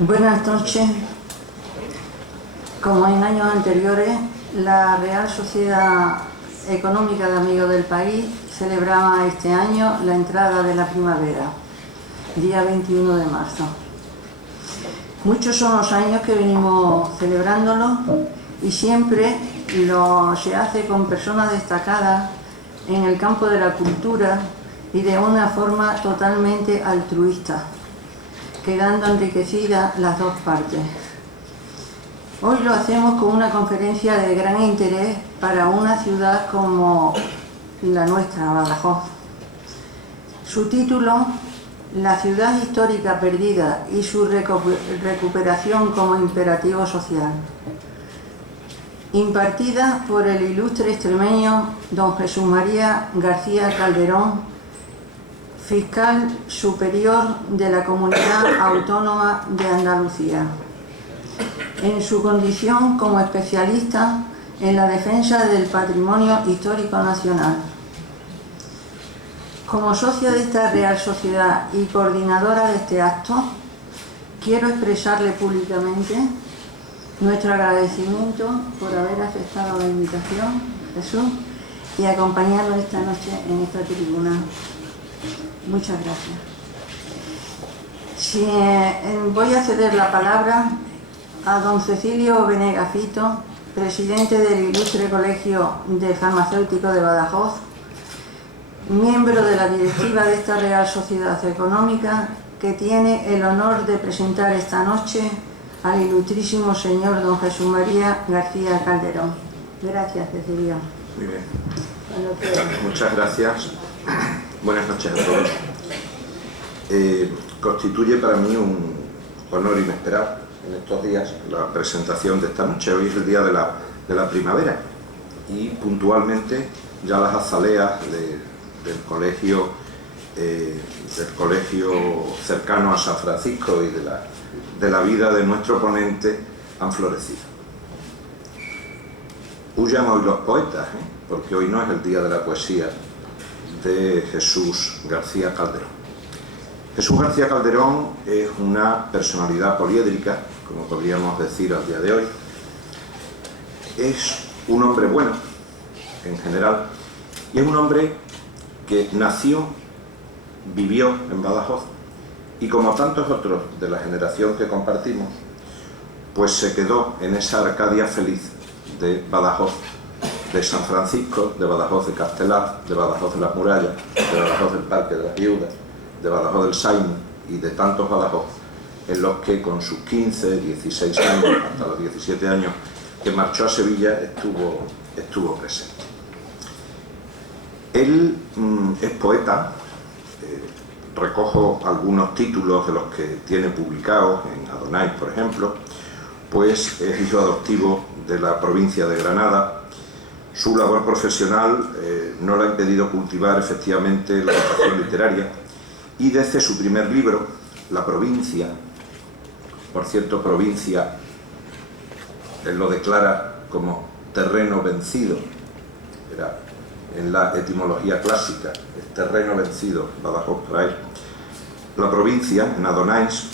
Buenas noches. Como en años anteriores, la Real Sociedad Económica de Amigos del País celebraba este año la entrada de la primavera, día 21 de marzo. Muchos son los años que venimos celebrándolo y siempre se hace con personas destacadas en el campo de la cultura y de una forma totalmente altruista, quedando enriquecidas las dos partes. Hoy lo hacemos con una conferencia de gran interés para una ciudad como la nuestra, Badajoz. Su título, La ciudad histórica perdida y su recuperación como imperativo social, impartida por el ilustre extremeño don Jesús María García Calderón, fiscal superior de la Comunidad Autónoma de Andalucía, en su condición como especialista en la defensa del patrimonio histórico nacional. Como socia de esta Real Sociedad y coordinadora de este acto, quiero expresarle públicamente nuestro agradecimiento por haber aceptado la invitación, Jesús, y acompañarnos esta noche en esta tribuna. Muchas gracias. Voy a ceder la palabra a don Cecilio Venegas Fito, presidente del Ilustre Colegio de Farmacéuticos de Badajoz, miembro de la directiva de esta Real Sociedad Económica, que tiene el honor de presentar esta noche al ilustrísimo señor don Jesús María García Calderón. Gracias, Cecilio. Muy bien. Muchas gracias. Buenas noches a todos. Constituye para mí un honor inesperado en estos días la presentación de esta noche. Hoy es el día de la primavera y puntualmente ya las azaleas del colegio cercano a San Francisco y de la vida de nuestro ponente han florecido. Huyan hoy los poetas, porque hoy no es el día de la poesía de Jesús García Calderón. Jesús García Calderón es una personalidad poliédrica, como podríamos decir al día de hoy. Es un hombre bueno, en general, y es un hombre que nació, vivió en Badajoz, y como tantos otros de la generación que compartimos, pues se quedó en esa Arcadia feliz de Badajoz, de San Francisco, de Badajoz de Castelar, de Badajoz de las Murallas, de Badajoz del Parque de las Viudas, de Badajoz del Saimo y de tantos Badajoz, en los que con sus 15, 16 años, hasta los 17 años que marchó a Sevilla, estuvo presente. Él es poeta, recojo algunos títulos de los que tiene publicados en Adonais, por ejemplo, pues es hijo adoptivo de la provincia de Granada. Su labor profesional no le ha impedido cultivar efectivamente la vocación literaria, y desde su primer libro, La provincia, por cierto, provincia, él lo declara como terreno vencido, era en la etimología clásica, es terreno vencido, Badajoz para él, La provincia, en Adonais,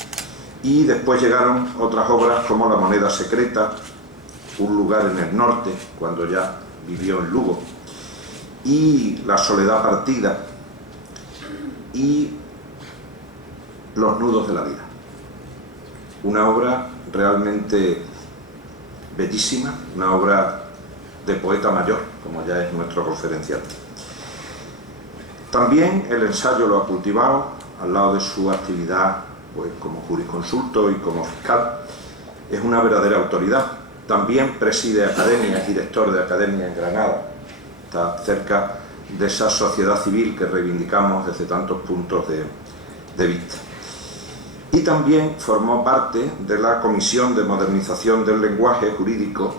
y después llegaron otras obras como La moneda secreta, Un lugar en el norte, cuando ya vivió en Lugo, y La soledad partida, y Los nudos de la vida. Una obra realmente bellísima, una obra de poeta mayor, como ya es nuestro conferenciante. También el ensayo lo ha cultivado al lado de su actividad pues, como jurisconsulto y como fiscal. Es una verdadera autoridad. También preside academia, es director de academia en Granada. Está cerca de esa sociedad civil que reivindicamos desde tantos puntos de vista. Y también formó parte de la Comisión de Modernización del Lenguaje Jurídico,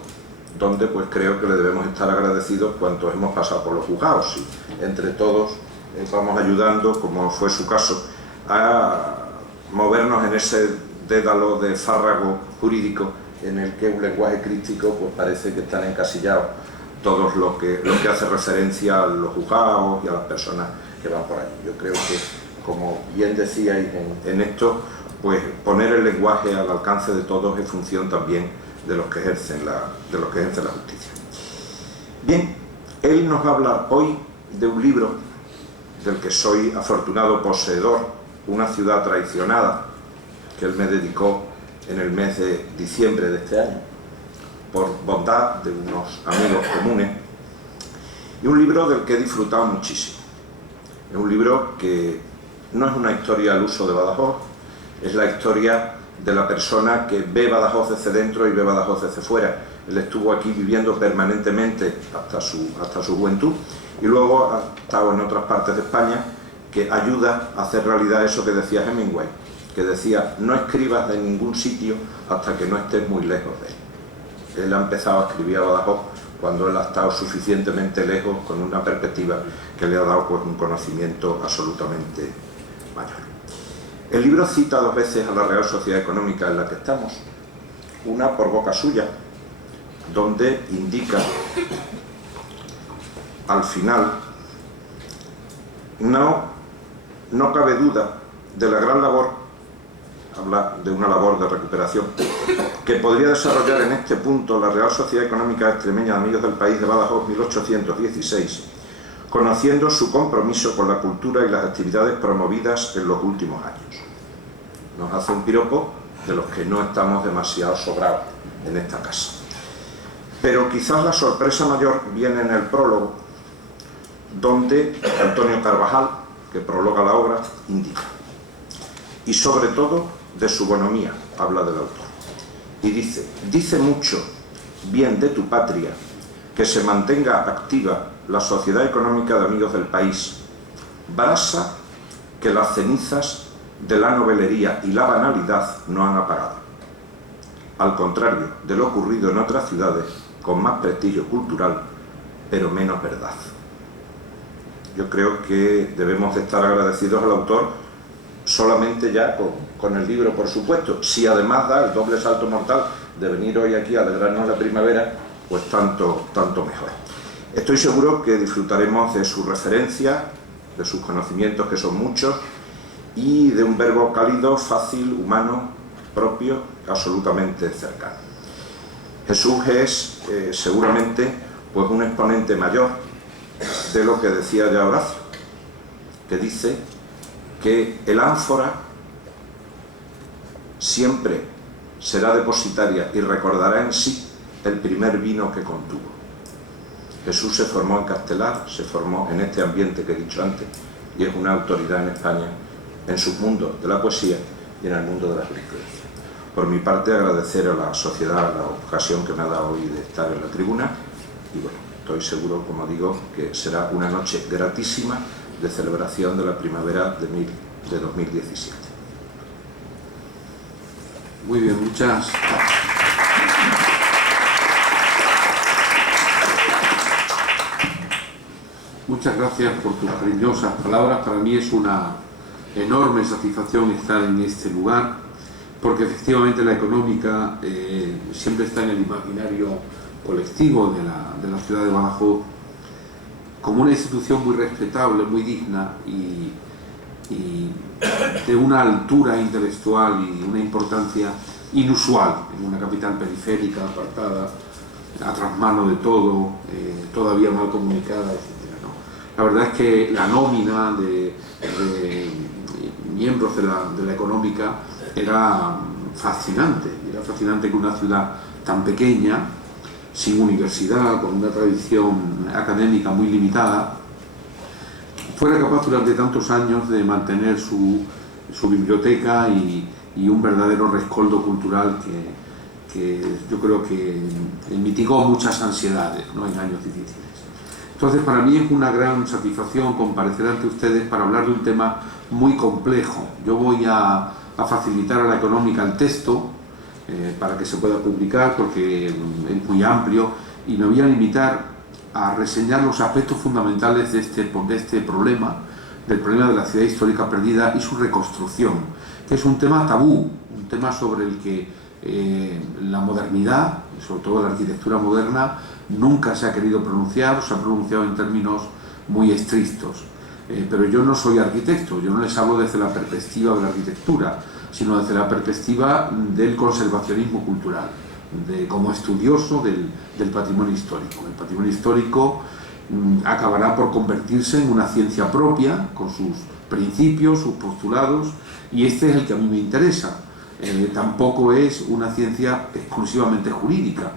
donde pues creo que le debemos estar agradecidos cuantos hemos pasado por los juzgados, y entre todos vamos ayudando, como fue su caso, a movernos en ese dédalo de fárrago jurídico en el que un lenguaje crítico pues parece que están encasillados todo lo que hace referencia a los juzgados y a las personas que van por ahí. Yo creo que, como bien decíais en esto, pues poner el lenguaje al alcance de todos es función también de los que ejercen la justicia. Bien, él nos va a hablar hoy de un libro del que soy afortunado poseedor, Una ciudad traicionada, que él me dedicó en el mes de diciembre de este año, por bondad de unos amigos comunes, y un libro del que he disfrutado muchísimo. Es un libro que no es una historia al uso de Badajoz, es la historia de la persona que ve Badajoz desde dentro y ve Badajoz desde fuera. Él estuvo aquí viviendo permanentemente hasta su juventud, y luego ha estado en otras partes de España, que ayuda a hacer realidad eso que decía Hemingway, que decía: no escribas de ningún sitio hasta que no estés muy lejos de él. Él ha empezado a escribir a Badajoz cuando él ha estado suficientemente lejos, con una perspectiva que le ha dado pues un conocimiento absolutamente mayor. El libro cita 2 veces a la Real Sociedad Económica en la que estamos, una por boca suya, donde indica al final: no cabe duda de la gran labor, habla de una labor de recuperación, que podría desarrollar en este punto la Real Sociedad Económica Extremeña de Amigos del País de Badajoz 1816, conociendo su compromiso con la cultura y las actividades promovidas en los últimos años. Nos hace un piropo de los que no estamos demasiado sobrados en esta casa. Pero quizás la sorpresa mayor viene en el prólogo, donde Antonio Carvajal, que prologa la obra, indica: y sobre todo de su bonomía, habla del autor, y dice mucho bien de tu patria que se mantenga activa la Sociedad Económica de Amigos del País, brasa que las cenizas de la novelería y la banalidad no han apagado, al contrario de lo ocurrido en otras ciudades con más prestigio cultural, pero menos verdad. Yo creo que debemos de estar agradecidos al autor solamente ya con el libro, por supuesto. Si además da el doble salto mortal de venir hoy aquí a alegrarnos la primavera, pues tanto mejor. Estoy seguro que disfrutaremos de su referencia, de sus conocimientos, que son muchos, y de un verbo cálido, fácil, humano, propio, absolutamente cercano. Jesús es seguramente pues un exponente mayor de lo que decía ya Horacio, que dice que el ánfora siempre será depositaria y recordará en sí el primer vino que contuvo. Jesús se formó en Castelar, se formó en este ambiente que he dicho antes, y es una autoridad en España en submundo de la poesía y en el mundo de la jurisprudencia. Por mi parte, agradecer a la sociedad la ocasión que me ha dado hoy de estar en la tribuna, y bueno, estoy seguro, como digo, que será una noche gratísima de celebración de la primavera de 2017. Muy bien, muchas gracias por tus cariñosas palabras. Para mí es una enorme satisfacción estar en este lugar, porque efectivamente la económica siempre está en el imaginario colectivo de la ciudad de Badajoz como una institución muy respetable, muy digna y de una altura intelectual y una importancia inusual en una capital periférica, apartada, a trasmano de todo, todavía mal comunicada, etc., ¿no? La verdad es que la nómina de miembros de la económica era fascinante que una ciudad tan pequeña, sin universidad, con una tradición académica muy limitada, fuera capaz durante tantos años de mantener su biblioteca y un verdadero rescoldo cultural que yo creo que mitigó muchas ansiedades, ¿no?, en años difíciles. Entonces, para mí es una gran satisfacción comparecer ante ustedes para hablar de un tema muy complejo. Yo voy a facilitar a la económica el texto para que se pueda publicar, porque es muy amplio, y me voy a limitar a reseñar los aspectos fundamentales de este problema, del problema de la ciudad histórica perdida y su reconstrucción, que es un tema tabú, un tema sobre el que La modernidad, sobre todo la arquitectura moderna, nunca se ha querido pronunciar, o se ha pronunciado en términos muy estrictos. Pero yo no soy arquitecto, yo no les hablo desde la perspectiva de la arquitectura, sino desde la perspectiva del conservacionismo cultural, como estudioso del patrimonio histórico. El patrimonio histórico acabará por convertirse en una ciencia propia, con sus principios, sus postulados, y este es el que a mí me interesa. Tampoco es una ciencia exclusivamente jurídica,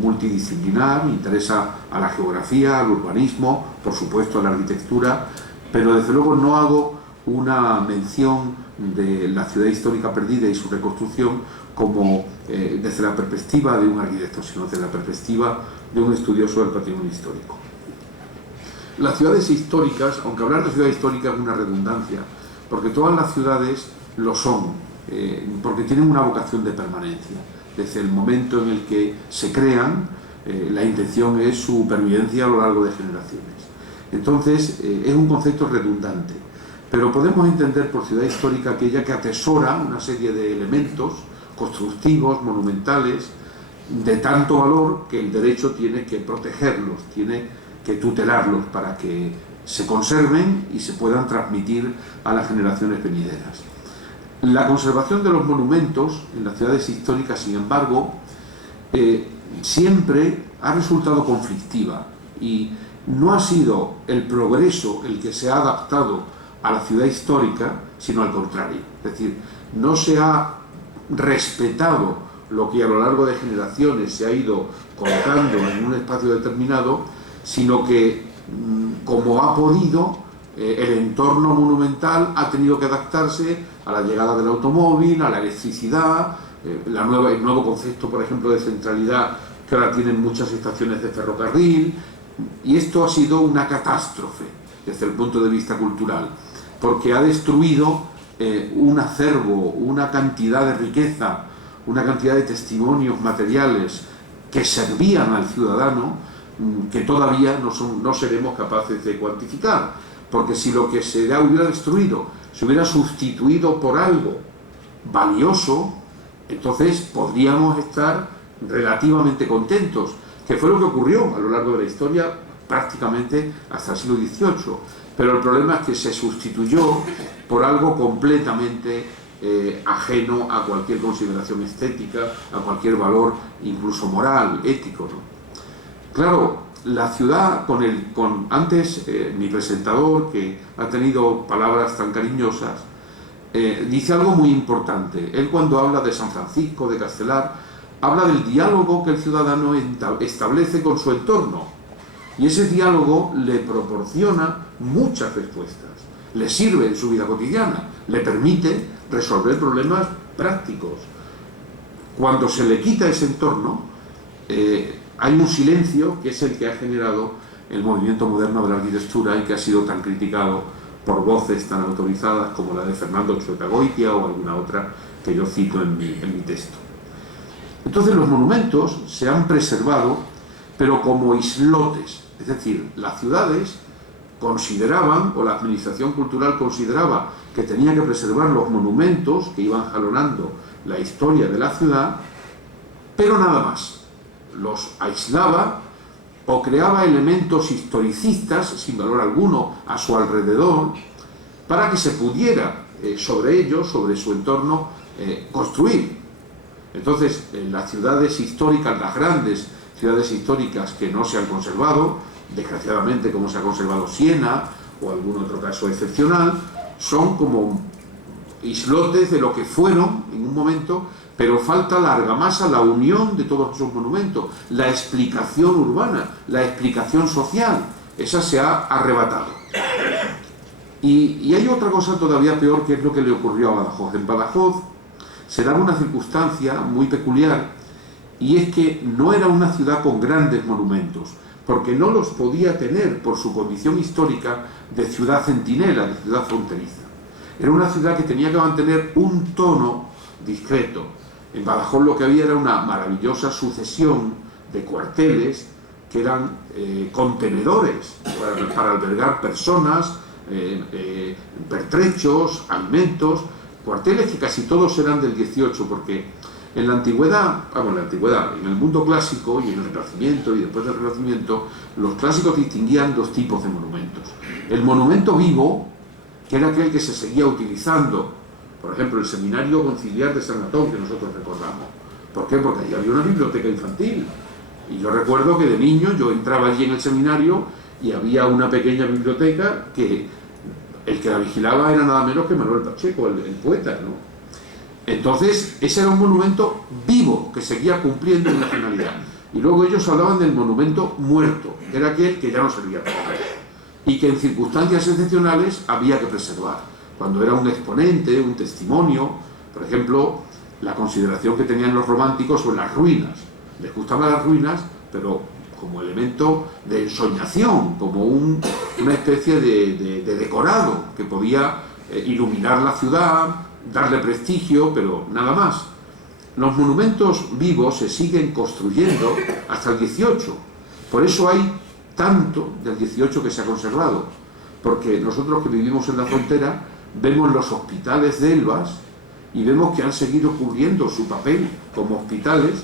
multidisciplinar, me interesa a la geografía, al urbanismo, por supuesto a la arquitectura, pero desde luego no hago una mención de la ciudad histórica perdida y su reconstrucción como desde la perspectiva de un arquitecto, sino desde la perspectiva de un estudioso del patrimonio histórico. Las ciudades históricas, aunque hablar de ciudad histórica es una redundancia, porque todas las ciudades lo son, porque tienen una vocación de permanencia. Desde el momento en el que se crean, la intención es su pervivencia a lo largo de generaciones. Entonces, es un concepto redundante, pero podemos entender por ciudad histórica aquella que atesora una serie de elementos constructivos, monumentales, de tanto valor que el derecho tiene que protegerlos, tiene que tutelarlos para que se conserven y se puedan transmitir a las generaciones venideras. La conservación de los monumentos en las ciudades históricas, sin embargo, siempre ha resultado conflictiva, y no ha sido el progreso el que se ha adaptado a la ciudad histórica, sino al contrario. Es decir, no se ha respetado lo que a lo largo de generaciones se ha ido colocando en un espacio determinado, sino que, como ha podido, el entorno monumental ha tenido que adaptarse a la llegada del automóvil, a la electricidad, el nuevo concepto, por ejemplo, de centralidad, que ahora tienen muchas estaciones de ferrocarril, y esto ha sido una catástrofe desde el punto de vista cultural, porque ha destruido un acervo, una cantidad de riqueza, una cantidad de testimonios materiales que servían al ciudadano, que todavía no seremos capaces de cuantificar, porque si lo que se hubiera destruido se hubiera sustituido por algo valioso, entonces podríamos estar relativamente contentos, que fue lo que ocurrió a lo largo de la historia prácticamente hasta el siglo XVIII. Pero el problema es que se sustituyó por algo completamente ajeno a cualquier consideración estética, a cualquier valor incluso moral, ético, ¿no? Claro, la ciudad, antes mi presentador, que ha tenido palabras tan cariñosas, dice algo muy importante. Él, cuando habla de San Francisco, de Castelar, habla del diálogo que el ciudadano establece con su entorno, y ese diálogo le proporciona muchas respuestas, le sirve en su vida cotidiana, le permite resolver problemas prácticos. Cuando se le quita ese entorno, hay un silencio que es el que ha generado el movimiento moderno de la arquitectura y que ha sido tan criticado por voces tan autorizadas como la de Fernando Txoetagoitia o alguna otra que yo cito en mi texto. Entonces los monumentos se han preservado, pero como islotes, es decir, las ciudades consideraban, o la administración cultural consideraba, que tenía que preservar los monumentos que iban jalonando la historia de la ciudad, pero nada más. Los aislaba o creaba elementos historicistas sin valor alguno a su alrededor, para que se pudiera sobre ellos, sobre su entorno, construir. Entonces, las ciudades históricas, las grandes ciudades históricas que no se han conservado, desgraciadamente como se ha conservado Siena o algún otro caso excepcional, son como islotes de lo que fueron en un momento, pero falta la argamasa, la unión de todos esos monumentos, la explicación urbana, la explicación social, esa se ha arrebatado. Y hay otra cosa todavía peor, que es lo que le ocurrió a Badajoz. En Badajoz se daba una circunstancia muy peculiar, y es que no era una ciudad con grandes monumentos, porque no los podía tener por su condición histórica de ciudad centinela, de ciudad fronteriza. Era una ciudad que tenía que mantener un tono discreto. En Badajoz lo que había era una maravillosa sucesión de cuarteles que eran contenedores para albergar personas, pertrechos, alimentos, cuarteles que casi todos eran del 18, porque En la antigüedad, en el mundo clásico y en el Renacimiento y después del Renacimiento, los clásicos distinguían dos tipos de monumentos. El monumento vivo, que era aquel que se seguía utilizando, por ejemplo, el Seminario Conciliar de San Antón, que nosotros recordamos. ¿Por qué? Porque allí había una biblioteca infantil. Y yo recuerdo que de niño yo entraba allí en el seminario y había una pequeña biblioteca que el que la vigilaba era nada menos que Manuel Pacheco, el poeta, ¿no? Entonces, ese era un monumento vivo que seguía cumpliendo una finalidad. Y luego ellos hablaban del monumento muerto, que era aquel que ya no servía para nada y que en circunstancias excepcionales había que preservar. Cuando era un exponente, un testimonio, por ejemplo, la consideración que tenían los románticos sobre las ruinas. Les gustaban las ruinas, pero como elemento de ensoñación, como una especie de decorado que podía iluminar la ciudad, darle prestigio, pero nada más. Los monumentos vivos se siguen construyendo hasta el 18. Por eso hay tanto del 18 que se ha conservado, porque nosotros que vivimos en la frontera vemos los hospitales de Elvas y vemos que han seguido cubriendo su papel como hospitales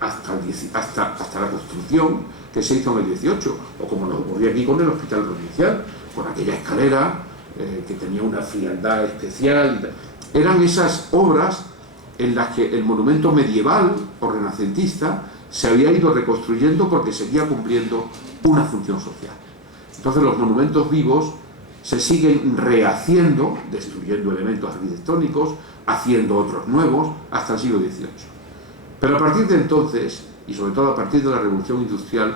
hasta la construcción que se hizo en el 18, o como nos ocurría aquí con el hospital provincial, con aquella escalera que tenía una frialdad especial. Eran esas obras en las que el monumento medieval o renacentista se había ido reconstruyendo porque seguía cumpliendo una función social. Entonces los monumentos vivos se siguen rehaciendo, destruyendo elementos arquitectónicos, haciendo otros nuevos, hasta el siglo XVIII. Pero a partir de entonces, y sobre todo a partir de la Revolución Industrial,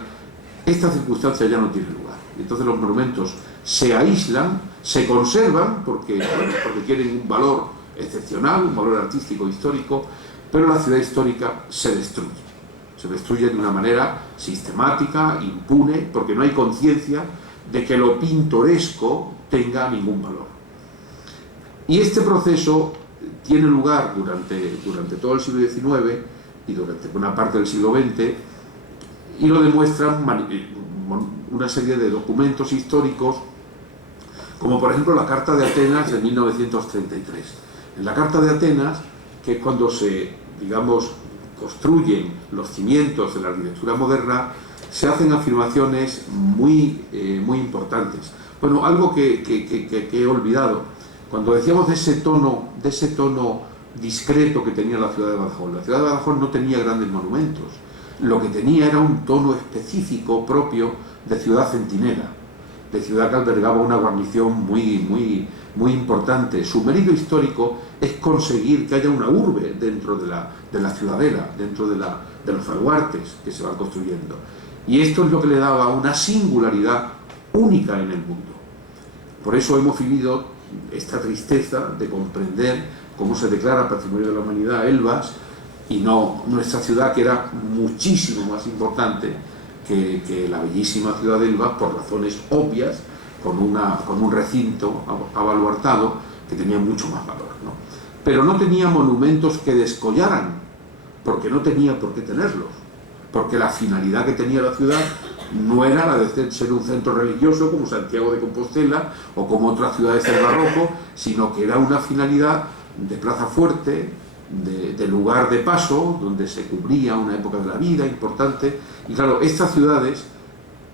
esta circunstancia ya no tiene lugar. Entonces los monumentos se aíslan, se conservan porque tienen un valor excepcional, un valor artístico, histórico, pero la ciudad histórica se destruye de una manera sistemática, impune, porque no hay conciencia de que lo pintoresco tenga ningún valor. Y este proceso tiene lugar durante todo el siglo XIX y durante una parte del siglo XX, y lo demuestran una serie de documentos históricos, como por ejemplo la Carta de Atenas de 1933. En la Carta de Atenas, que es cuando se, construyen los cimientos de la arquitectura moderna, se hacen afirmaciones muy importantes. Bueno, algo que he olvidado, cuando decíamos de ese tono discreto que tenía la ciudad de Badajoz. La ciudad de Badajoz no tenía grandes monumentos, lo que tenía era un tono específico propio de ciudad centinela, de ciudad que albergaba una guarnición muy importante. Su mérito histórico es conseguir que haya una urbe dentro de la ciudadela, dentro de los baluartes que se van construyendo. Y esto es lo que le daba una singularidad única en el mundo. Por eso hemos vivido esta tristeza de comprender cómo se declara Patrimonio de la Humanidad Elvas y no nuestra ciudad, que era muchísimo más importante que la bellísima ciudad de Elvas, por razones obvias, con un recinto abaluartado que tenía mucho más valor, ¿no? Pero no tenía monumentos que descollaran, porque no tenía por qué tenerlos, porque la finalidad que tenía la ciudad no era la de ser un centro religioso como Santiago de Compostela o como otras ciudades del barroco, sino que era una finalidad de plaza fuerte, de lugar de paso, donde se cubría una época de la vida importante. Y claro, estas ciudades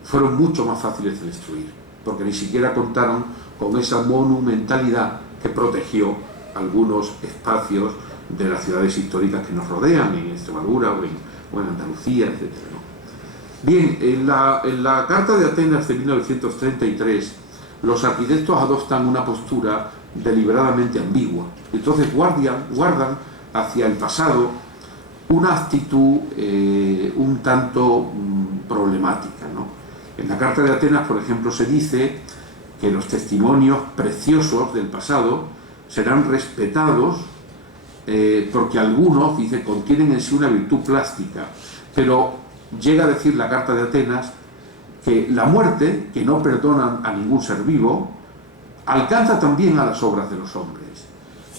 fueron mucho más fáciles de destruir, porque ni siquiera contaron con esa monumentalidad que protegió algunos espacios de las ciudades históricas que nos rodean, en Extremadura o en Andalucía, etc., ¿no? Bien, en la Carta de Atenas de 1933, los arquitectos adoptan una postura deliberadamente ambigua. Entonces guardan hacia el pasado una actitud un tanto problemática, ¿no? En la Carta de Atenas, por ejemplo, se dice que los testimonios preciosos del pasado serán respetados porque algunos, dice, contienen en sí una virtud plástica, pero llega a decir la Carta de Atenas que la muerte, que no perdona a ningún ser vivo, alcanza también a las obras de los hombres,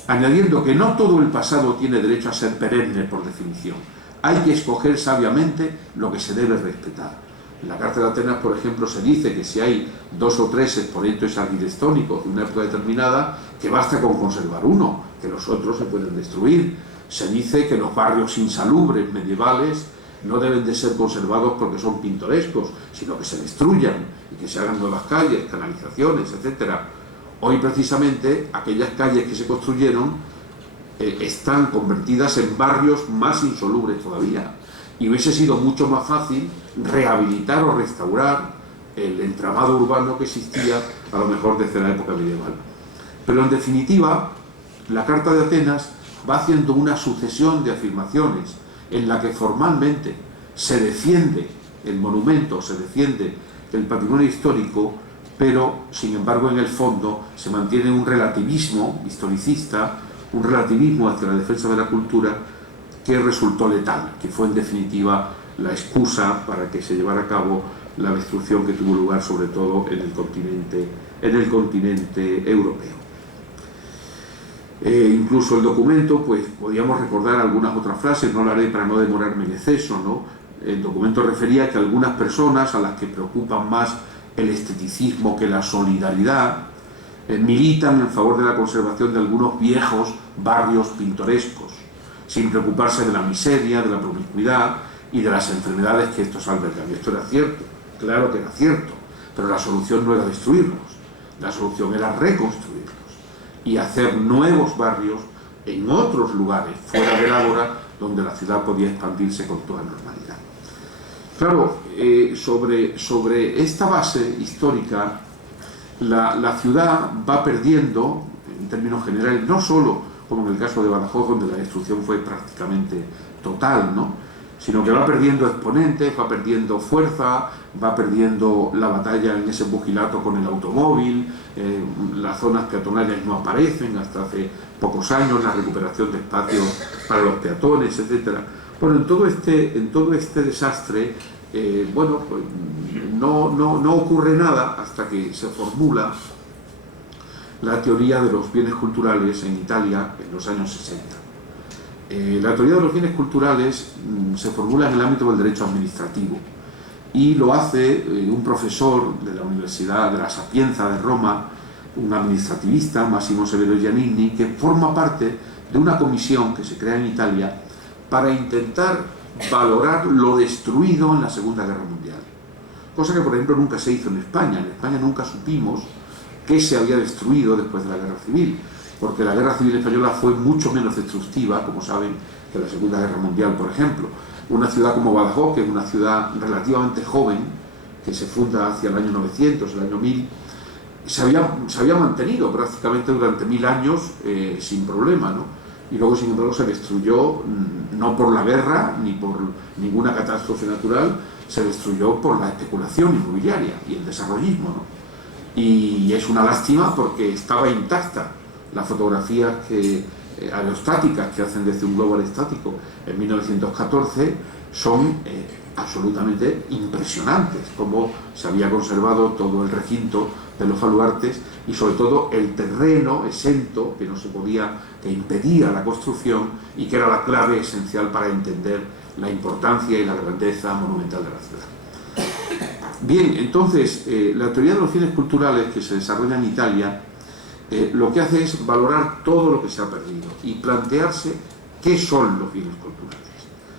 añadiendo que no todo el pasado tiene derecho a ser perenne por definición. Hay que escoger sabiamente lo que se debe respetar. En la Carta de Atenas, por ejemplo, se dice que si hay 2 o 3 exponentes arquitectónicos de una época determinada, que basta con conservar uno, que los otros se pueden destruir. Se dice que los barrios insalubres medievales no deben de ser conservados porque son pintorescos, sino que se destruyan y que se hagan nuevas calles, canalizaciones, etc. Hoy precisamente aquellas calles que se construyeron están convertidas en barrios más insalubres todavía, y hubiese sido mucho más fácil rehabilitar o restaurar el entramado urbano que existía a lo mejor desde la época medieval. Pero en definitiva, la Carta de Atenas va haciendo una sucesión de afirmaciones en la que formalmente se defiende el monumento, se defiende el patrimonio histórico, pero sin embargo en el fondo se mantiene un relativismo historicista, un relativismo hacia la defensa de la cultura que resultó letal, que fue en definitiva la excusa para que se llevara a cabo la destrucción que tuvo lugar sobre todo en el continente europeo. Incluso el documento, pues podíamos recordar algunas otras frases, no lo haré para no demorarme en exceso, ¿no? El documento refería que algunas personas a las que preocupan más el esteticismo que la solidaridad militan en favor de la conservación de algunos viejos barrios pintorescos, sin preocuparse de la miseria, de la promiscuidad y de las enfermedades que estos albergan. Y esto era cierto, claro que era cierto, pero la solución no era destruirlos, la solución era reconstruirlos y hacer nuevos barrios en otros lugares, fuera del ágora, donde la ciudad podía expandirse con toda normalidad. Claro, sobre esta base histórica, la ciudad va perdiendo, en términos generales, no solo como en el caso de Badajoz, donde la destrucción fue prácticamente total, ¿no?, sino que va perdiendo exponentes, va perdiendo fuerza, va perdiendo la batalla en ese pugilato con el automóvil, las zonas peatonales no aparecen hasta hace pocos años, la recuperación de espacios para los peatones, etc. Bueno, en todo este desastre, bueno, pues no ocurre nada hasta que se formula la teoría de los bienes culturales en Italia en los años 60. La teoría de los bienes culturales se formula en el ámbito del derecho administrativo y lo hace un profesor de la Universidad de la Sapienza de Roma, un administrativista, Massimo Severo Giannini, que forma parte de una comisión que se crea en Italia para intentar valorar lo destruido en la Segunda Guerra Mundial. Cosa que, por ejemplo, nunca se hizo en España. En España nunca supimos qué se había destruido después de la Guerra Civil, porque la Guerra Civil Española fue mucho menos destructiva, como saben, que la Segunda Guerra Mundial, por ejemplo. Una ciudad como Badajoz, que es una ciudad relativamente joven, que se funda hacia el año 900, el año 1000, se había mantenido prácticamente durante 1000 años sin problema, ¿no? Y luego, sin embargo, se destruyó no por la guerra ni por ninguna catástrofe natural, se destruyó por la especulación inmobiliaria y el desarrollismo, ¿no? Y es una lástima porque estaba intacta las fotografías aerostáticas que hacen desde un globo aerostático en 1914 son absolutamente impresionantes, como se había conservado todo el recinto de los baluartes y sobre todo el terreno exento que impedía la construcción y que era la clave esencial para entender la importancia y la grandeza monumental de la ciudad. Bien, entonces la teoría de los bienes culturales que se desarrolla en Italia lo que hace es valorar todo lo que se ha perdido y plantearse qué son los bienes culturales.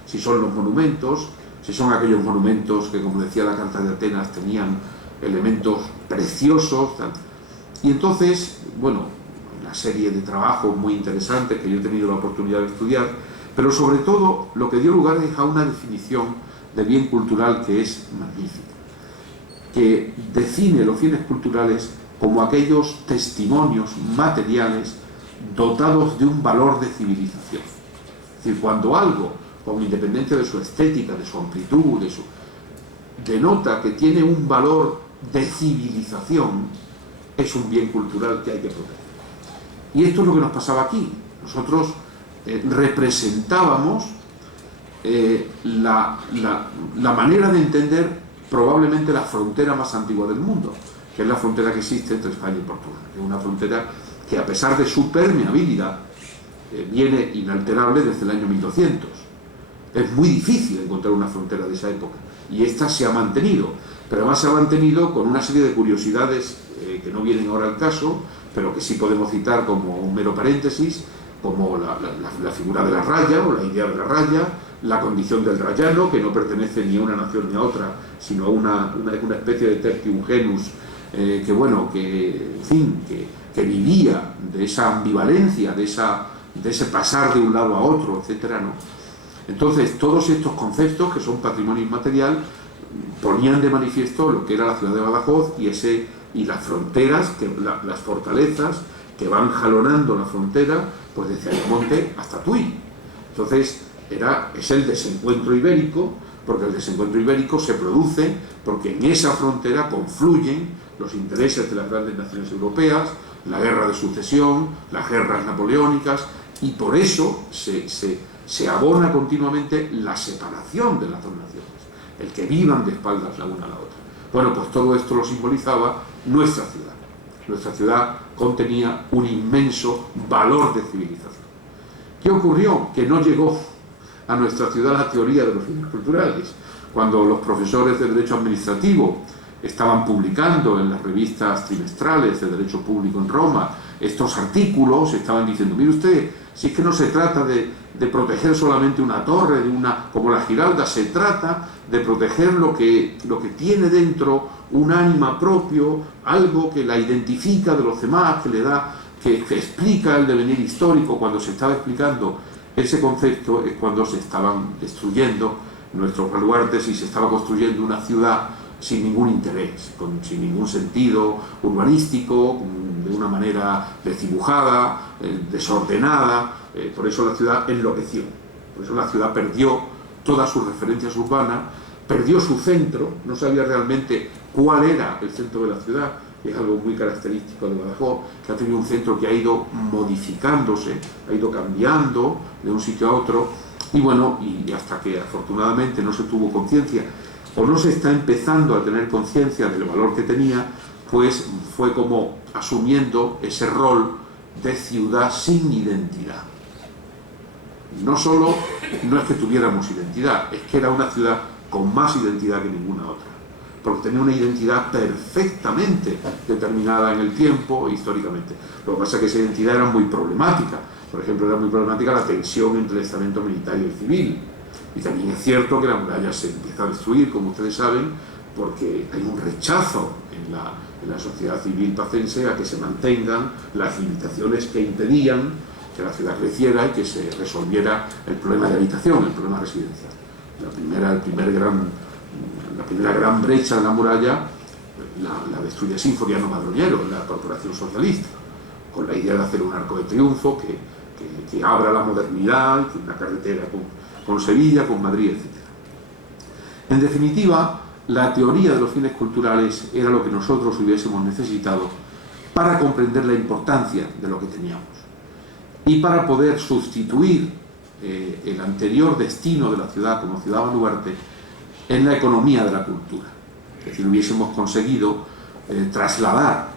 Si son los monumentos, si son aquellos monumentos que, como decía la Carta de Atenas, tenían elementos preciosos, tal. Y entonces, bueno, una serie de trabajos muy interesantes que yo he tenido la oportunidad de estudiar, pero sobre todo lo que dio lugar es a una definición de bien cultural que es magnífica, que define los bienes culturales como aquellos testimonios materiales dotados de un valor de civilización. Es decir, cuando algo, con independencia de su estética, de su amplitud, denota que tiene un valor de civilización, es un bien cultural que hay que proteger. Y esto es lo que nos pasaba aquí. Nosotros representábamos la manera de entender probablemente la frontera más antigua del mundo, que es la frontera que existe entre España y Portugal, que es una frontera que, a pesar de su permeabilidad, viene inalterable desde el año 1200. Es muy difícil encontrar una frontera de esa época, y esta se ha mantenido, pero además se ha mantenido con una serie de curiosidades que no vienen ahora al caso, pero que sí podemos citar como un mero paréntesis, como la figura de la raya o la idea de la raya, la condición del rayano, que no pertenece ni a una nación ni a otra, sino a una especie de tertium genus, que vivía de esa ambivalencia, de ese pasar de un lado a otro, etcétera, ¿no? Entonces, todos estos conceptos, que son patrimonio inmaterial, ponían de manifiesto lo que era la ciudad de Badajoz y las fronteras, las fortalezas que van jalonando la frontera, pues desde Ayamonte hasta Tui. Entonces, es el desencuentro ibérico, porque el desencuentro ibérico se produce porque en esa frontera confluyen los intereses de las grandes naciones europeas, la guerra de sucesión, las guerras napoleónicas, y por eso se abona continuamente la separación de las dos naciones, el que vivan de espaldas la una a la otra. Bueno, pues todo esto lo simbolizaba nuestra ciudad. Nuestra ciudad contenía un inmenso valor de civilización. ¿Qué ocurrió? Que no llegó a nuestra ciudad la teoría de los fines culturales. Cuando los profesores de Derecho Administrativo estaban publicando en las revistas trimestrales de Derecho Público en Roma estos artículos, estaban diciendo, mire usted, si es que no se trata de proteger solamente una torre, como la Giralda, se trata de proteger lo que tiene dentro un ánima propio, algo que la identifica de los demás, que explica el devenir histórico. Cuando se estaba explicando ese concepto es cuando se estaban destruyendo nuestros baluartes y se estaba construyendo una ciudad sin ningún interés, sin ningún sentido urbanístico, de una manera desdibujada, desordenada. Por eso la ciudad enloqueció, por eso la ciudad perdió todas sus referencias urbanas, perdió su centro, no sabía realmente cuál era el centro de la ciudad. Es algo muy característico de Badajoz, que ha tenido un centro que ha ido modificándose, ha ido cambiando de un sitio a otro, y hasta que afortunadamente no se tuvo conciencia, o no se está empezando a tener conciencia del valor que tenía, pues fue como asumiendo ese rol de ciudad sin identidad. No solo no es que tuviéramos identidad, es que era una ciudad con más identidad que ninguna otra, porque tenía una identidad perfectamente determinada en el tiempo e históricamente. Lo que pasa es que esa identidad era muy problemática. Por ejemplo, era muy problemática la tensión entre el estamento militar y el civil. Y también es cierto que la muralla se empieza a destruir, como ustedes saben, porque hay un rechazo en la sociedad civil pacense a que se mantengan las limitaciones que impedían que la ciudad creciera y que se resolviera el problema de habitación, el problema residencial. La primera gran brecha en la muralla la destruye Sinforiano Madroñero, la corporación socialista, con la idea de hacer un arco de triunfo que abra la modernidad, que una carretera con Sevilla, con Madrid, etc. En definitiva, la teoría de los fines culturales era lo que nosotros hubiésemos necesitado para comprender la importancia de lo que teníamos y para poder sustituir el anterior destino de la ciudad como ciudad baluarte en la economía de la cultura. Es decir, hubiésemos conseguido trasladar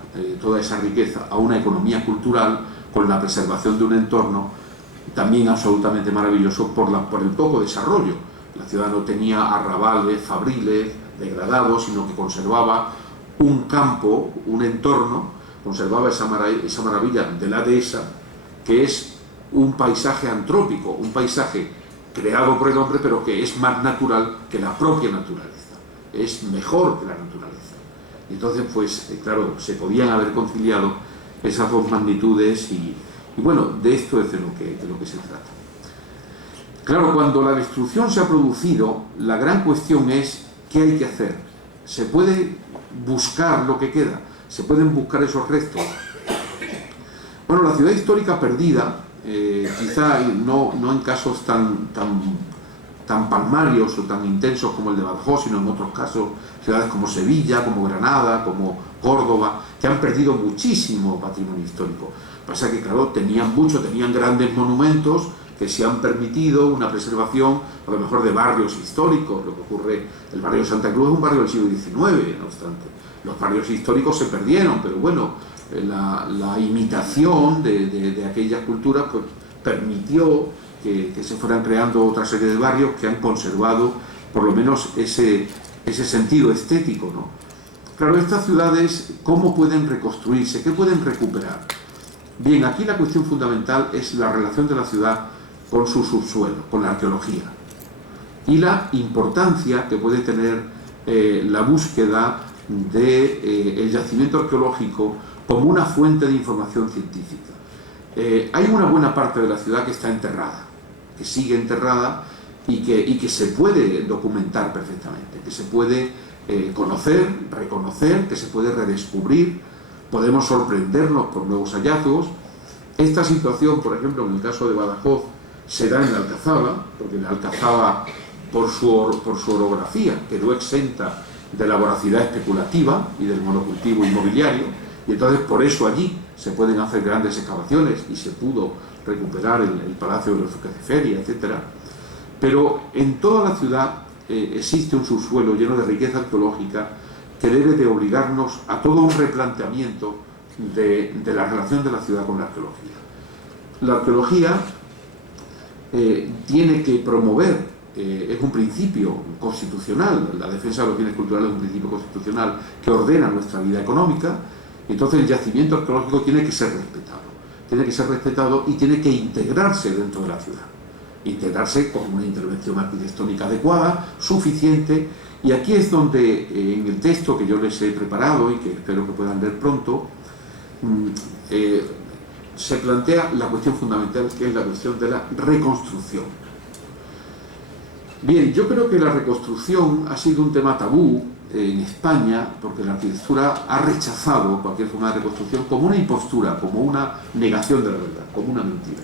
toda esa riqueza a una economía cultural con la preservación de un entorno también absolutamente maravilloso por el poco desarrollo. La ciudad no tenía arrabales, fabriles, degradados, sino que conservaba un campo, un entorno, conservaba esa maravilla de la dehesa, que es un paisaje antrópico, un paisaje creado por el hombre, pero que es más natural que la propia naturaleza, es mejor que la naturaleza. Y entonces, pues, claro, se podían haber conciliado esas dos magnitudes y bueno, de esto es de lo que se trata. Claro, cuando la destrucción se ha producido, la gran cuestión es ¿qué hay que hacer? ¿Se puede buscar lo que queda? ¿Se pueden buscar esos restos? Bueno, la ciudad histórica perdida, quizá no en casos tan palmarios o tan intensos como el de Badajoz, sino en otros casos, ciudades como Sevilla, como Granada, como Córdoba, que han perdido muchísimo patrimonio histórico. Pasa que, claro, tenían grandes monumentos que se han permitido una preservación, a lo mejor, de barrios históricos. Lo que ocurre, el barrio de Santa Cruz es un barrio del siglo XIX, no obstante. Los barrios históricos se perdieron, pero bueno, la imitación de aquellas culturas pues, permitió que se fueran creando otra serie de barrios que han conservado por lo menos ese sentido estético, ¿no? Claro, estas ciudades, ¿cómo pueden reconstruirse? ¿Qué pueden recuperar? Bien, aquí la cuestión fundamental es la relación de la ciudad con su subsuelo, con la arqueología, y la importancia que puede tener la búsqueda del yacimiento arqueológico como una fuente de información científica. Hay una buena parte de la ciudad que está enterrada, que sigue enterrada y que se puede documentar perfectamente, que se puede conocer, reconocer, que se puede redescubrir, podemos sorprendernos por nuevos hallazgos. Esta situación, por ejemplo, en el caso de Badajoz, se da en la Alcazaba, porque la Alcazaba, por su orografía, quedó exenta de la voracidad especulativa y del monocultivo inmobiliario, y entonces por eso allí se pueden hacer grandes excavaciones y se pudo recuperar el Palacio de los Duques de Feria, etc. Pero en toda la ciudad existe un subsuelo lleno de riqueza arqueológica que debe de obligarnos a todo un replanteamiento de la relación de la ciudad con la arqueología. La arqueología tiene que promover, es un principio constitucional, la defensa de los bienes culturales es un principio constitucional que ordena nuestra vida económica. Entonces el yacimiento arqueológico tiene que ser respetado y tiene que integrarse dentro de la ciudad, integrarse con una intervención arquitectónica adecuada, suficiente. Y aquí es donde en el texto que yo les he preparado y que espero que puedan leer pronto, se plantea la cuestión fundamental, que es la cuestión de la reconstrucción. Bien, yo creo que la reconstrucción ha sido un tema tabú en España, porque la arquitectura ha rechazado cualquier forma de reconstrucción como una impostura, como una negación de la verdad, como una mentira.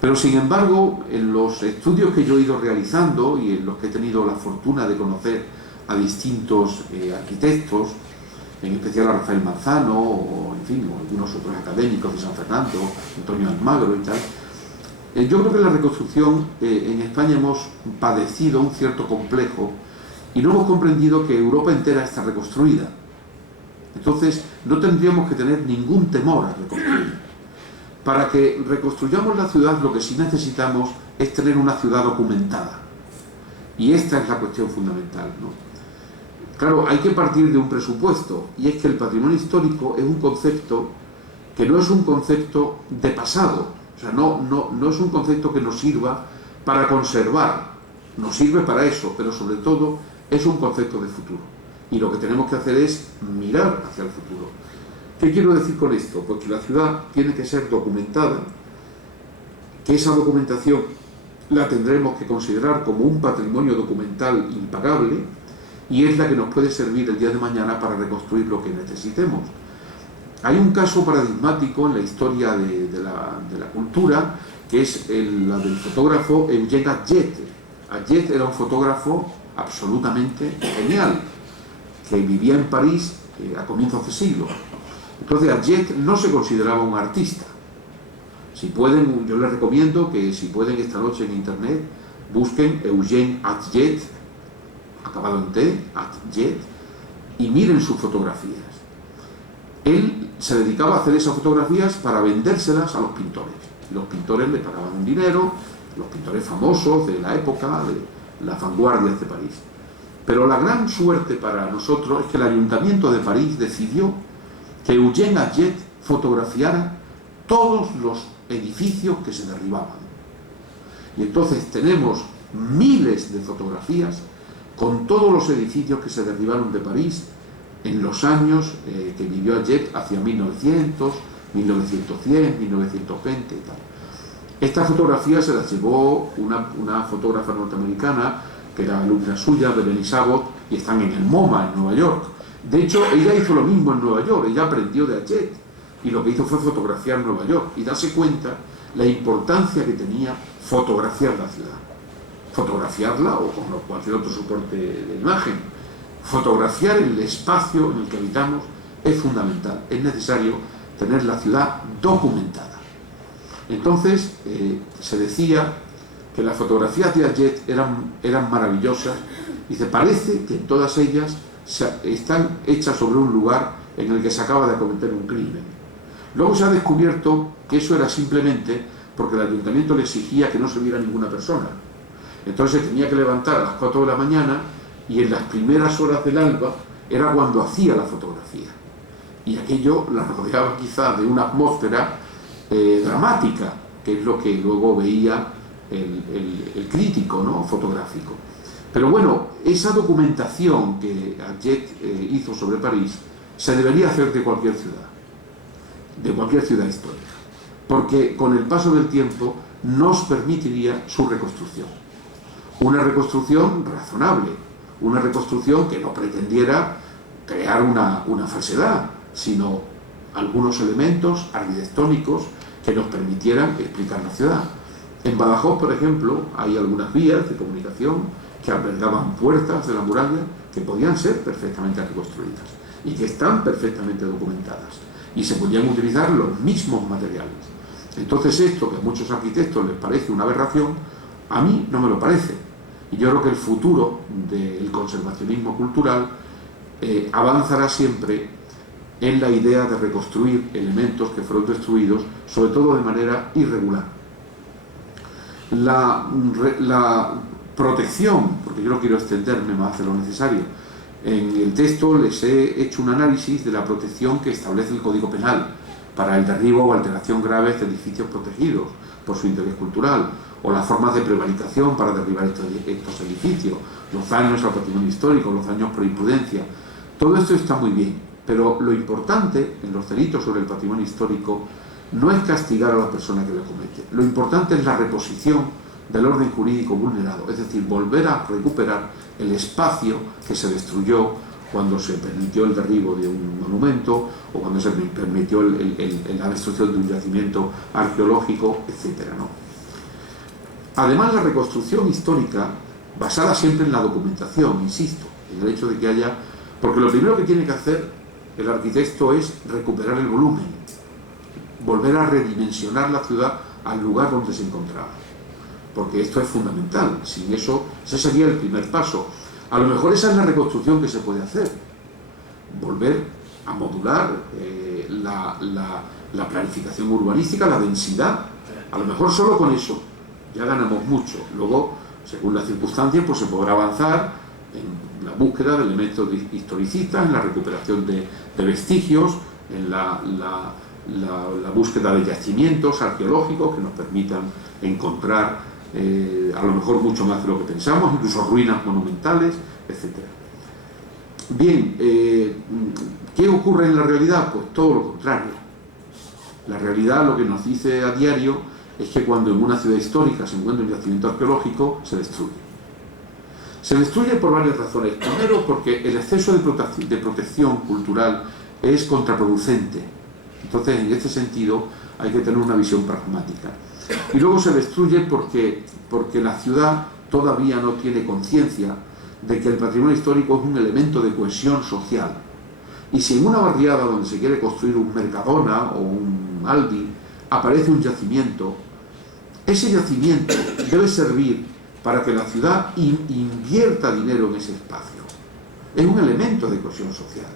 Pero sin embargo, en los estudios que yo he ido realizando y en los que he tenido la fortuna de conocer a distintos arquitectos, en especial a Rafael Manzano, o en fin, o algunos otros académicos de San Fernando, Antonio Almagro y tal, yo creo que la reconstrucción en España hemos padecido un cierto complejo y no hemos comprendido que Europa entera está reconstruida. Entonces, no tendríamos que tener ningún temor a reconstruir. Para que reconstruyamos la ciudad, lo que sí necesitamos es tener una ciudad documentada. Y esta es la cuestión fundamental, ¿no? Claro, hay que partir de un presupuesto, y es que el patrimonio histórico es un concepto que no es un concepto de pasado, o sea, no es un concepto que nos sirva para conservar, nos sirve para eso, pero sobre todo es un concepto de futuro. Y lo que tenemos que hacer es mirar hacia el futuro. ¿Qué quiero decir con esto? Pues que la ciudad tiene que ser documentada, que esa documentación la tendremos que considerar como un patrimonio documental impagable, y es la que nos puede servir el día de mañana para reconstruir lo que necesitemos. Hay un caso paradigmático en la historia de la cultura, que es la del fotógrafo Eugène Atget. Atget era un fotógrafo absolutamente genial, que vivía en París a comienzos de siglo. Entonces Atget no se consideraba un artista. Si pueden, yo les recomiendo que si pueden esta noche en internet busquen Eugène Atget, acabado en T, Atget, y miren sus fotografías. Él se dedicaba a hacer esas fotografías para vendérselas a los pintores. Los pintores le pagaban un dinero, los pintores famosos de la época, de las vanguardias de París. Pero la gran suerte para nosotros es que el Ayuntamiento de París decidió que Eugène Atget fotografiara todos los edificios que se derribaban. Y entonces tenemos miles de fotografías con todos los edificios que se derribaron de París en los años que vivió Atget, hacia 1900, 1910, 1920 y tal. Estas fotografías se las llevó una fotógrafa norteamericana que era alumna suya, Berenice Abbott, y están en el MoMA en Nueva York. De hecho, ella hizo lo mismo en Nueva York, ella aprendió de Atget y lo que hizo fue fotografiar Nueva York y darse cuenta la importancia que tenía fotografiar la ciudad, fotografiarla o con cualquier otro soporte de imagen. Fotografiar el espacio en el que habitamos es fundamental, es necesario tener la ciudad documentada. Entonces se decía que las fotografías de Atget eran maravillosas. Dice, parece que todas ellas están hechas sobre un lugar en el que se acaba de cometer un crimen. Luego se ha descubierto que eso era simplemente porque el ayuntamiento le exigía que no se viera ninguna persona. Entonces se tenía que levantar a las 4 de la mañana y en las primeras horas del alba era cuando hacía la fotografía. Y aquello la rodeaba quizá de una atmósfera dramática, que es lo que luego veía el crítico, ¿no?, fotográfico. Pero bueno, esa documentación que Atget hizo sobre París se debería hacer de cualquier ciudad histórica, porque con el paso del tiempo nos permitiría su reconstrucción. Una reconstrucción razonable, una reconstrucción que no pretendiera crear una falsedad, sino algunos elementos arquitectónicos que nos permitieran explicar la ciudad. En Badajoz, por ejemplo, hay algunas vías de comunicación que albergaban puertas de la muralla que podían ser perfectamente reconstruidas y que están perfectamente documentadas, y se podían utilizar los mismos materiales. Entonces, esto que a muchos arquitectos les parece una aberración, a mí no me lo parece. Y yo creo que el futuro del conservacionismo cultural avanzará siempre en la idea de reconstruir elementos que fueron destruidos, sobre todo de manera irregular. La protección, porque yo no quiero extenderme más de lo necesario, en el texto les he hecho un análisis de la protección que establece el Código Penal para el derribo o alteración graves de edificios protegidos por su interés cultural, o las formas de prevaricación para derribar estos edificios, los daños al patrimonio histórico, los daños por imprudencia. Todo esto está muy bien, pero lo importante en los delitos sobre el patrimonio histórico no es castigar a la persona que lo comete. Lo importante es la reposición del orden jurídico vulnerado, es decir, volver a recuperar el espacio que se destruyó cuando se permitió el derribo de un monumento o cuando se permitió la destrucción de un yacimiento arqueológico, etc., ¿no? Además, la reconstrucción histórica, basada siempre en la documentación, insisto, en el hecho de que haya... Porque lo primero que tiene que hacer el arquitecto es recuperar el volumen, volver a redimensionar la ciudad al lugar donde se encontraba, porque esto es fundamental. Sin eso, ese sería el primer paso. A lo mejor esa es la reconstrucción que se puede hacer, volver a modular la planificación urbanística, la densidad. A lo mejor solo con eso ya ganamos mucho. Luego, según las circunstancias, pues se podrá avanzar en la búsqueda de elementos historicistas, en la recuperación de vestigios, en la búsqueda de yacimientos arqueológicos que nos permitan encontrar a lo mejor mucho más de lo que pensamos, incluso ruinas monumentales, etc. Bien, ¿qué ocurre en la realidad? Pues todo lo contrario. La realidad lo que nos dice a diario es que cuando en una ciudad histórica se encuentra un yacimiento arqueológico, se destruye. Se destruye por varias razones. Primero, porque el exceso de protección cultural es contraproducente. Entonces, en este sentido, hay que tener una visión pragmática. Y luego se destruye porque la ciudad todavía no tiene conciencia de que el patrimonio histórico es un elemento de cohesión social. Y si en una barriada donde se quiere construir un Mercadona o un Aldi aparece un yacimiento, ese yacimiento debe servir para que la ciudad invierta dinero en ese espacio. Es un elemento de cohesión social.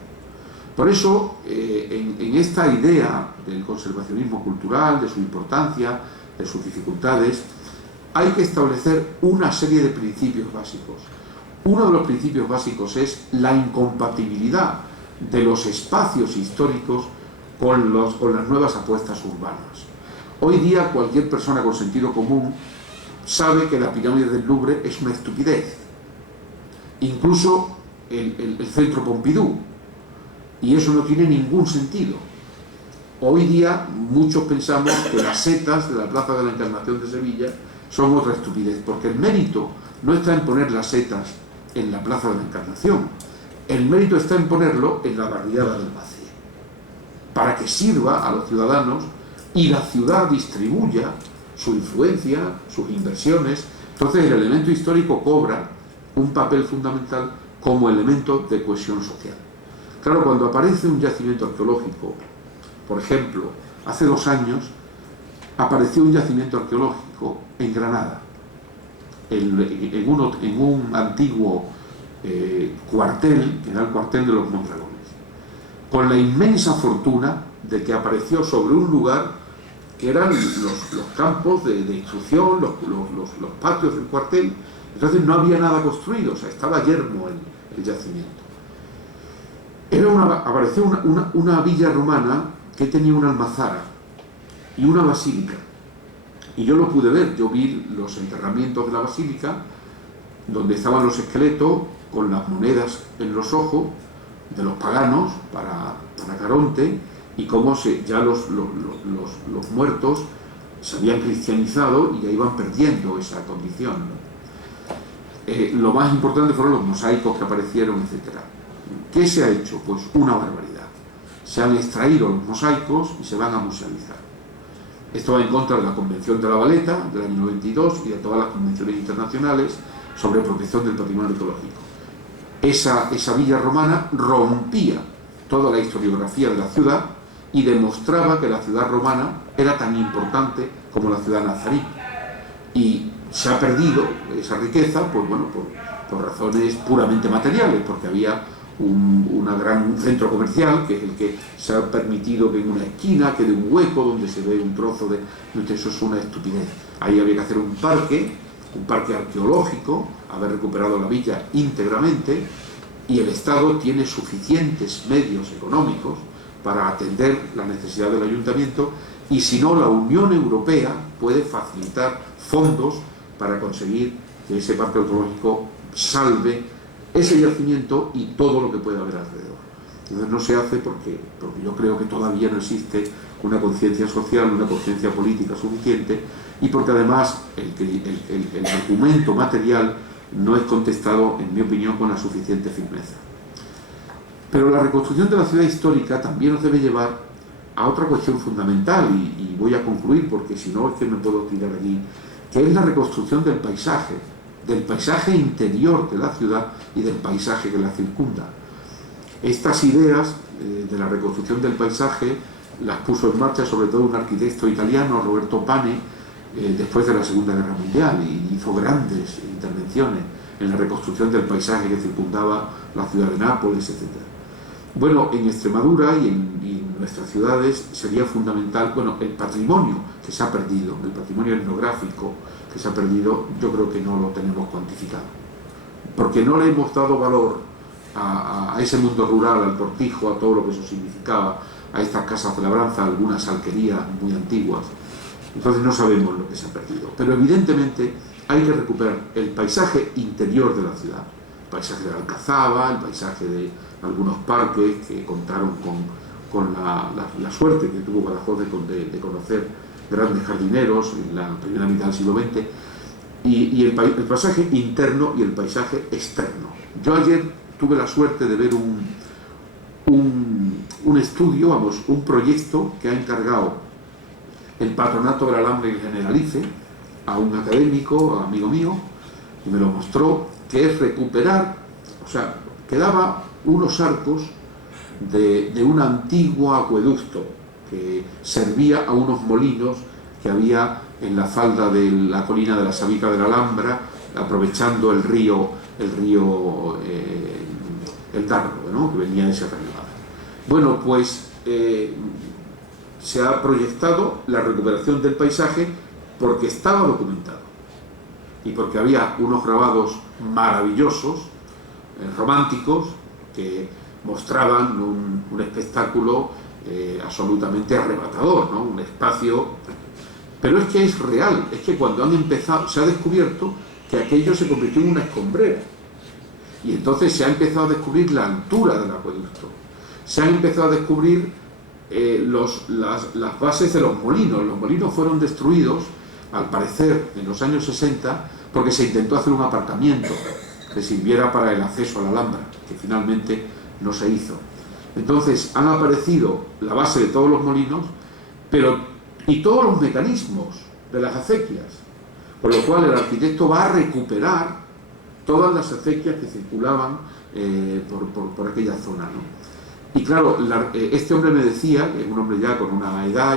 Por eso, en esta idea del conservacionismo cultural, de su importancia, de sus dificultades, hay que establecer una serie de principios básicos. Uno de los principios básicos es la incompatibilidad de los espacios históricos con las nuevas apuestas urbanas. Hoy día cualquier persona con sentido común sabe que la pirámide del Louvre es una estupidez. Incluso el centro Pompidou. Y eso no tiene ningún sentido. Hoy día muchos pensamos que las setas de la Plaza de la Encarnación de Sevilla son otra estupidez, porque el mérito no está en poner las setas en la Plaza de la Encarnación. El mérito está en ponerlo en la barriada del Bacé, para que sirva a los ciudadanos y la ciudad distribuya su influencia, sus inversiones. Entonces el elemento histórico cobra un papel fundamental como elemento de cohesión social. Claro, cuando aparece un yacimiento arqueológico, por ejemplo, hace 2 años apareció un yacimiento arqueológico en Granada, en un antiguo cuartel, que era el cuartel de los Mondragones, con la inmensa fortuna de que apareció sobre un lugar que eran los campos de instrucción, los patios del cuartel. Entonces no había nada construido, o sea, estaba yermo el yacimiento. Apareció una villa romana que tenía una almazara, y una basílica. Y yo lo pude ver, yo vi los enterramientos de la basílica, donde estaban los esqueletos con las monedas en los ojos de los paganos para Caronte, y cómo ya los muertos se habían cristianizado y ya iban perdiendo esa condición, ¿no? Lo más importante fueron los mosaicos que aparecieron, etc. ¿Qué se ha hecho? Pues una barbaridad. Se han extraído los mosaicos y se van a musealizar. Esto va en contra de la Convención de La Valeta del año 92 y de todas las convenciones internacionales sobre protección del patrimonio arqueológico. Esa villa romana rompía toda la historiografía de la ciudad y demostraba que la ciudad romana era tan importante como la ciudad nazarí. Y se ha perdido esa riqueza, pues bueno, por razones puramente materiales, porque había un centro comercial, que es el que se ha permitido que en una esquina quede un hueco donde se ve un trozo de... Eso es una estupidez. Ahí había que hacer un parque arqueológico, haber recuperado la villa íntegramente, y el Estado tiene suficientes medios económicos para atender la necesidad del ayuntamiento, y si no, la Unión Europea puede facilitar fondos para conseguir que ese parque arqueológico salve ese yacimiento y todo lo que pueda haber alrededor. Entonces no se hace porque yo creo que todavía no existe una conciencia social, una conciencia política suficiente, y porque además el argumento material no es contestado, en mi opinión, con la suficiente firmeza. Pero la reconstrucción de la ciudad histórica también nos debe llevar a otra cuestión fundamental, y voy a concluir porque si no es que me puedo tirar aquí, que es la reconstrucción del paisaje interior de la ciudad y del paisaje que la circunda. Estas ideas de la reconstrucción del paisaje las puso en marcha sobre todo un arquitecto italiano, Roberto Pane, después de la Segunda Guerra Mundial, y hizo grandes intervenciones en la reconstrucción del paisaje que circundaba la ciudad de Nápoles, etc. Bueno, en Extremadura y en nuestras ciudades sería fundamental, bueno, el patrimonio que se ha perdido, el patrimonio etnográfico que se ha perdido, yo creo que no lo tenemos cuantificado, porque no le hemos dado valor a ese mundo rural, al cortijo, a todo lo que eso significaba, a estas casas de labranza, algunas alquerías muy antiguas. Entonces no sabemos lo que se ha perdido, pero evidentemente hay que recuperar el paisaje interior de la ciudad, el paisaje de la Alcazaba, el paisaje de algunos parques que contaron con la suerte que tuvo Badajoz de conocer grandes jardineros en la primera mitad del siglo XX, y el paisaje interno y el paisaje externo. Yo ayer tuve la suerte de ver un estudio, vamos, un proyecto que ha encargado el Patronato del Alambre y el Generalife a un académico, amigo mío, y me lo mostró, que es recuperar, o sea, quedaba unos arcos de un antiguo acueducto que servía a unos molinos que había en la falda de la colina de la Sabica de la Alhambra, aprovechando el río el Darro, ¿no?, que venía de esa carnada. Bueno, pues se ha proyectado la recuperación del paisaje porque estaba documentado y porque había unos grabados maravillosos, románticos, que mostraban un espectáculo absolutamente arrebatador, ¿no?, un espacio. Pero es que es real, es que cuando han empezado, se ha descubierto que aquello se convirtió en una escombrera, y entonces se ha empezado a descubrir la altura del acueducto, se han empezado a descubrir las bases de los molinos. Los molinos fueron destruidos, al parecer, en los años 60, porque se intentó hacer un aparcamiento que sirviera para el acceso a la Alhambra, que finalmente no se hizo. Entonces han aparecido la base de todos los molinos, y todos los mecanismos de las acequias, con lo cual el arquitecto va a recuperar todas las acequias que circulaban por aquella zona, ¿no? Y claro, este hombre me decía, que es un hombre ya con una edad